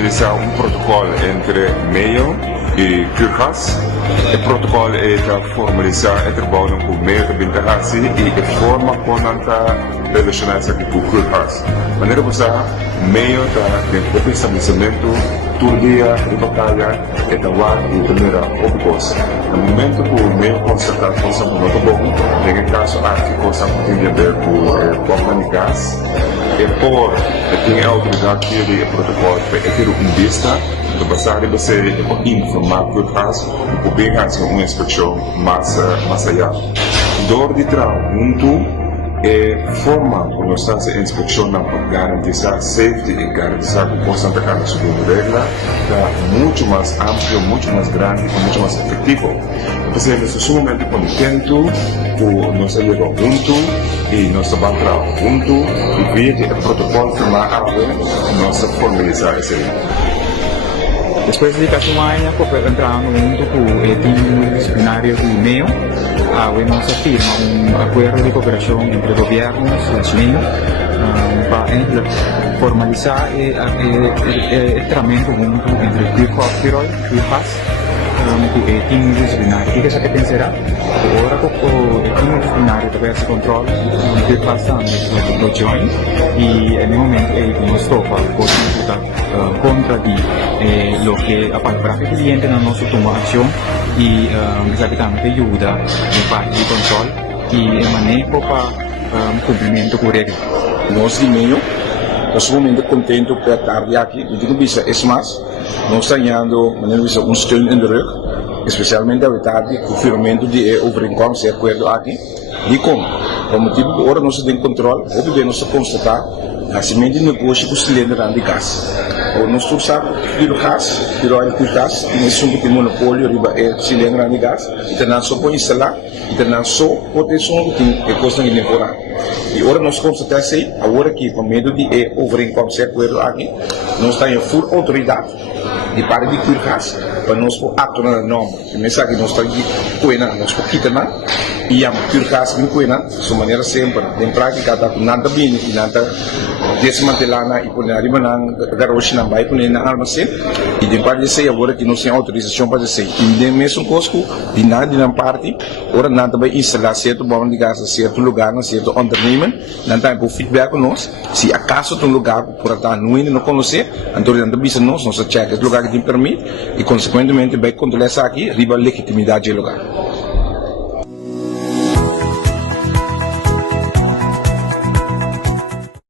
formalizar un protocolo entre Mayo y Curjas. El protocolo está formalizar entre Bauno con Mayo de Bintahasi y de forma con anta relacionarse con Curjas. De maneira que Mayo está dentro do estabelecimento todo dia de batalha é da UAR e primeira opos. No momento que o meio constatar que você não está bom, tem caso aqui que você tem a ver com bomba de gás, e por tem a autoridade que ele protocolo para ter vista, do passar você informar que o caso, o bem fazer uma inspeção mais allá. Dor de trabalho forma como nós estamos inspecionando para garantizar safety e garantizar que possam estar na sua regla está muito mais amplo, muito mais grande e muito mais efetivo. Então, nós estamos sumamente contentos por nós levar junto e nós trabalhar junto e ver que o protocolo firmado nós formalizar esse. Después de casi un año, pues entrando junto con el team disciplinario de MEO, hemos firmado un acuerdo de cooperación entre gobiernos chilenos para formalizar el tratamiento junto entre el CUIRHAS y el team disciplinario. ¿Y qué es lo que pensará? Ahora el team disciplinario debe hacer control, el CUIRHAS también lo join y en el momento nos toca contra lo que para que el cliente no se toma acción y exactamente ayuda en parte de control y el manejo para cumplimiento correcto. Nós de meio, nós sumamente contentes por estar aqui. E digo isso, é mais, nós estamos ganhando steun in de rug, especialmente a tarde, o firmamento de overeenkomst, de acordo aqui. E como motivo que agora nós temos controle, obviamente nós constatar nascimento de negócio com o cilindro de gás. Nós trouxemos o gás, o gás, e nós temos um monopólio de cilindro de gás, e nós só podemos instalar, e nós só podemos ter custo de temporada. E agora nós constatamos que agora que por meio de overeenkomst de acordo aqui, nós temos full autoridade de parte de Curjas para nós atuar na norma. Começar que nós estamos coena, nós quitar e a Curjas vem coena, de maneira sempre, em prática está com nada bem e nada desmantelar e pôr ali na garagem na baia, pôr na armazém e de parte de agora que nós temos autorização para dizer e de mesmo cosco de nada na parte, agora nada vai instalar certo bomba de gás, certo lugar, certo underneming, não tem por feedback com nós, se acaso tem lugar por estar não conhecer, então não bisa nós check esse lugar que tem permite e consequentemente vai controlar isso aqui, riba legitimidade do lugar.